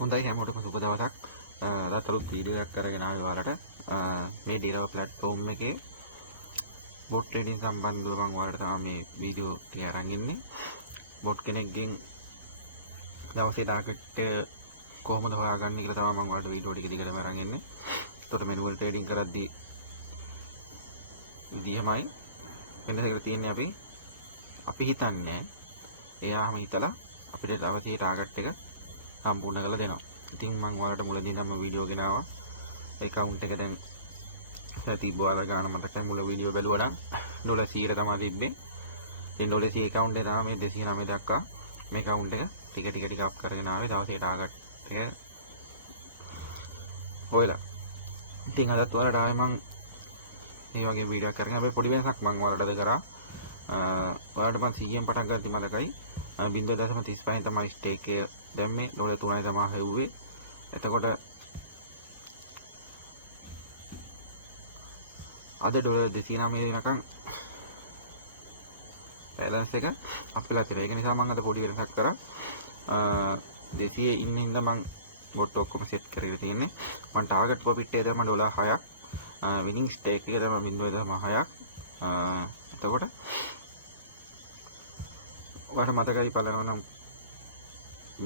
හොඳයි හැමෝටම සුබ දවසක්. අදත් අලුත් වීඩියෝ එකක් අරගෙන ආවේ ඔයාලට. මේ ඩීලව ප්ලැට්ෆෝම් එකේ බොට් ට්‍රේඩින් සම්බන්ධව මම ඔයාලට තමයි මේ වීඩියෝ ටික අරන් ඉන්නේ. බොට් කෙනෙක්ගෙන් දවසේ ටාගට් කොහොමද හොයාගන්නේ කියලා තමයි මම ඔයාලට වීඩියෝ ටික දිගටම අරන් ඉන්නේ. ඒකට මැනුවල් ට්‍රේඩින් කරද්දී විදිහමයි වෙනසකට තියෙන්නේ අපි හිතන්නේ එයාම හිතලා අපිට දවසේ ටාගට් එක සම්පූර්ණ කරලා දෙනවා. ඉතින් මම ඔයාලට මුලදී නම් වීඩියෝ ගෙනාවා. account එක දැන් තිබ්බ ඔයාලා ගාන මතකයි මුල වීඩියෝ බැලුවා නම් $100 තමයි තිබ්බේ. ඉතින් $100 account එක තමයි මේ 209 දක්වා මේ account එක ටික අප් කරගෙන ආවේ දවසේ ටාගට් එක හොයලා. ඉතින් අදත් ඔයාලට ආවේ මම මේ වගේ වීඩියෝ එකක් අරගෙන අපි පොඩි වෙනසක් මම ඔයාලට කරා. ඔයාලට මම 100න් පටන් ගත්තී මතකයි. 0.35 තමයි ස්ටේක් එක දැම්මේ. $3යි තමයි හෙව්වේ. එතකොට අද $209 වෙනකන් බැලන්ස් එක අප් වෙලා තියෙනවා. ඒක නිසා මම අද පොඩි වෙනසක් කරා. 200 ඉන්න ඉඳන් මම බොට් ඔක්කොම සෙට් කරගෙන තියෙන්නේ. මම ටාගට් ප්‍රොෆිට් එක තමයි $6ක්. විනිං ස්ටේක් එක තමයි 0.6ක්. එතකොට ඔයාලට මතකයි බලනවා නම්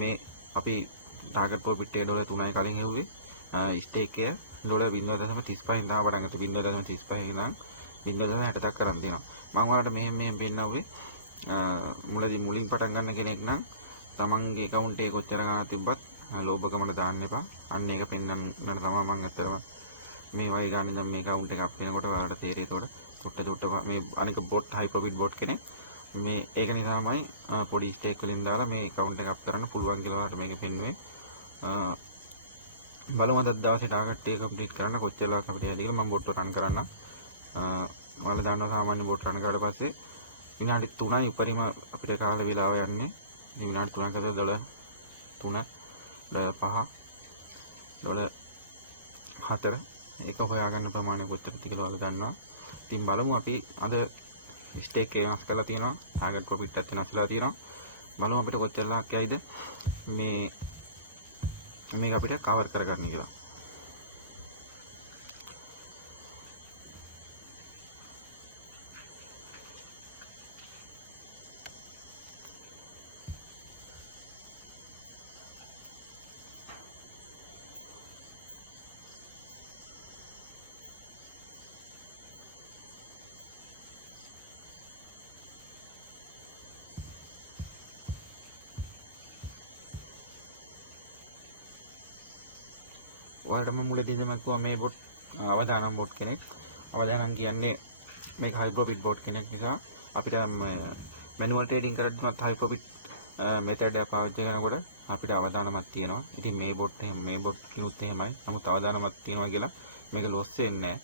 මේ අපි ටාගට් ප්‍රොෆිට් එක $3යි කලින් හෙව්වේ. ස්ටේක් එක $0.35 තමයි පටන් ගත්තේ. 0.35 ඉඳන් 0.60 දක්වා කරන් දෙනවා. මම ඔයාලට මෙහෙම පෙන්නවුවේ මුලින් පටන් ගන්න කෙනෙක් නම් තමන්ගේ account එකේ කොච්චර ගාණක් තිබ්බත් ලෝභකමට දාන්න එපා. අන්න ඒක පෙන්නන්න තමයි මම ඇත්තටම මේ වගේ ගාණ ඉඳන් මේ account එක අප් වෙනකොට ඔයාලට තේරෙයි. ඒතකොට මේ අනික බොට් හයි ප්‍රොෆිට් බොට් කෙනෙක් මේ ඒක නිසාමයි පොඩි ස්ටේක් වලින් දාලා මේ account එක අප් කරන්න පුළුවන් කියලා ඔයාලට මේක පෙන්වුවේ. බලමු අද දවසේ ටාගට් එක කම්ප්ලීට් කරන්න කොච්චර ලාක් අපිට යයිද කියලා. මම බොට් රන් කරන්න. ඔයාලා දන්නවා සාමාන්‍ය බොට් රන් කරලා පස්සේ විනාඩි 3යි උඩරිම අපිට කාල වේලාව යන්නේ. ඉතින් විනාඩි 3කට $3 $5 $4 ඒක හොයාගන්න ප්‍රමාණය කොච්චරද කියලා ඔයාලා දන්නවා. ඉතින් බලමු අපි අද ස්ටේක් එක වෙනස් කරලා තියෙනවා. ටාගට් ප්‍රොෆිට් එකත් වෙනස් කරලා තියෙනවා. බලමු අපිට කොච්චර ලාක් යයිද මේක අපිට කවර් කරගන්න කියලා. ඔයාලට මම මුලදී ඉඳන්ම කිව්වා මේ බොට් අවදානම් බොට් කෙනෙක්. අවදානම් කියන්නේ මේක හයි ප්‍රොෆිට් බොට් කෙනෙක් නිසා අපිට මැනුවල් ට්‍රේඩින් කරද්දිමත් හයි ප්‍රොෆිට් මෙතඩ් එක පාවිච්චි කරනකොට අපිට අවදානමක් තියෙනවා. ඉතින් මේ බොට් කිනුත් එහෙමයි. නමුත් අවදානමක් තියෙනවා කියලා මේක ලොස් වෙන්නේ නැහැ.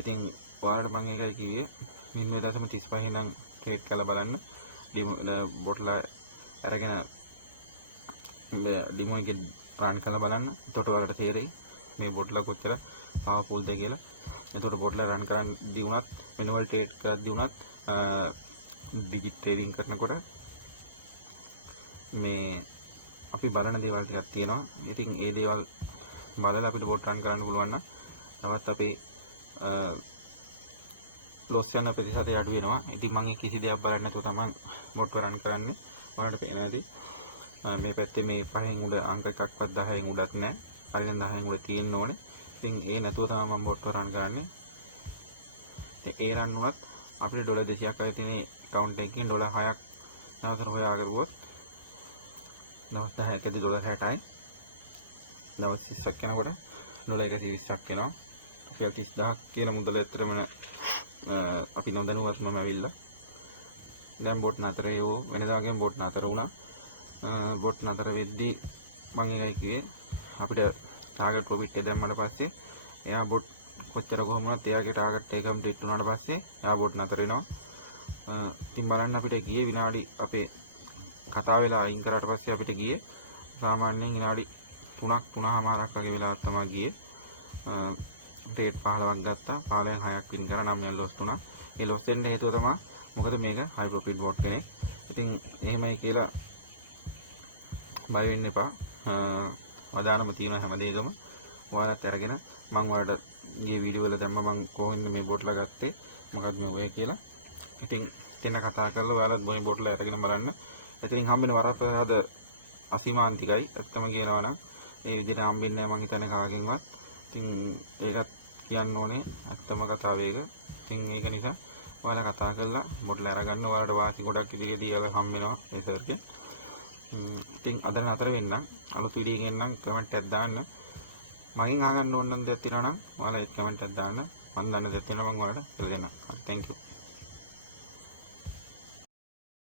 ඉතින් ඔයාලට මම ඒකයි කිව්වේ 0.35 ඉඳන් ට්‍රේඩ් කරලා බලන්න. බොට්ලා අරගෙන ඩිමෝ එකේ රන් කරලා බලන්න. එතකොට ඔයාලට තේරෙයි මේ බොට්ලා කොච්චර පවර්ෆුල්ද කියලා. එතකොට බොට්ලා රන් කරද්දී වුණත් මැනුවල් ට්‍රේඩ් කරද්දී වුණත් ඩිජිට් ට්‍රේඩින් කරනකොට මේ අපි බලන දේවල් ටිකක් තියෙනවා. ඉතින් ඒ දේවල් බලලා අපිට බොට් රන් කරන්න පුළුවන් නම් තවත් අපේ ලොස් යන ප්‍රතිශතය අඩු වෙනවා. ඉතින් මම කිසි දෙයක් බලන්නේ නැතුව තමයි බොට් රන් කරන්නේ. ඔයාලට පේනවාද මේ පැත්තේ මේ 5න් උඩ අංක එකක්වත් 10න් උඩත් නැහැ. හරියට 10න් උඩ තියෙන්න ඕනේ. ඉතින් ඒ නැතුව තමයි මම බොට් රන් කරන්නේ. ඒ රන් වුණත් අපිට $200ක් අය තියෙන account එකකින් $6ක් නැවතර හොයා කරුවොත් දවස් 10කදී $60යි. දවස් 20ක් යනකොට $120ක් එනවා. රුපියල් 30000ක් කියන මුදල ඇත්තටම අපි නොදැනුවත්වම ඇවිල්ලා. දැන් බොට් නතරේ වෙනදා වගේම බොට් නතර වුණා. බොට් නතර වෙද්දී මම ඒකයි කිව්වේ අපිට ටාගට් ප්‍රොෆිට් එක දැම්මම පස්සේ එයා බොට් කොච්චර කොහොම වුණත් එයාගේ ටාගට් එක කම්ප්ලීට් වුණාට පස්සේ එයා බොට් නතර වෙනවා. ඉතින් බලන්න අපිට ගියේ විනාඩි අපේ කතා වෙලා අයින් කරාට පස්සේ අපිට ගියේ සාමාන්‍යයෙන් විනාඩි 3:00මාරක් වගේ වෙලාවක් තමයි ගියේ. ට්‍රේඩ් 15ක් ගත්තා. 15න් 6ක් වින් කරා. 9ක් ලොස් වුණා. ඒ ලොස් වෙන්න හේතුව තමයි මොකද මේක හයි ප්‍රොෆිට් බොට් කෙනෙක්. ඉතින් එහෙමයි කියලා බය වෙන්න එපා. අවදානම තියෙන හැම දෙයකම ඔයාලත් අරගෙන මම ඔයාලට ගිය වීඩියෝ වල දැම්ම මම කොහොමද මේ බෝට්ලා ගත්තේ මොකක්ද මේ ඔය කියලා. ඉතින් දෙන්න කතා කරලා ඔයාලත් මේ බෝට්ලා අරගෙන බලන්න. ඉතින් හම්බෙන වරප්‍රසාද අසීමාන්තිකයි. ඇත්තම කියනවා නම් මේ විදිහට හම්බෙන්නේ නැහැ මං හිතන්නේ කාගෙන්වත්. ඉතින් ඒකත් කියන්න ඕනේ ඇත්තම කතාව ඒක. ඉතින් ඒක නිසා ඔයාලා කතා කරලා බෝට්ලා අරගන්න. ඔයාලට වාසි ගොඩක් ඉදිරියේදී ඔයාලා හම්බ වෙනවා ඒ සර්ගේ. ඉතින් අද නතර වෙන්නම්. අලුත් වීඩියෝ එකෙන් නම් කමෙන්ට් එකක් දාන්න. මගෙන් අහගන්න ඕන නම් දෙයක් තියෙනවා නම් ඔයාලා ඒ කමෙන්ට් එකක් දාන්න. මම දන්න දෙයක් තියෙනවා මම ඔයාලට කියලා දෙන්නම්. Thank you.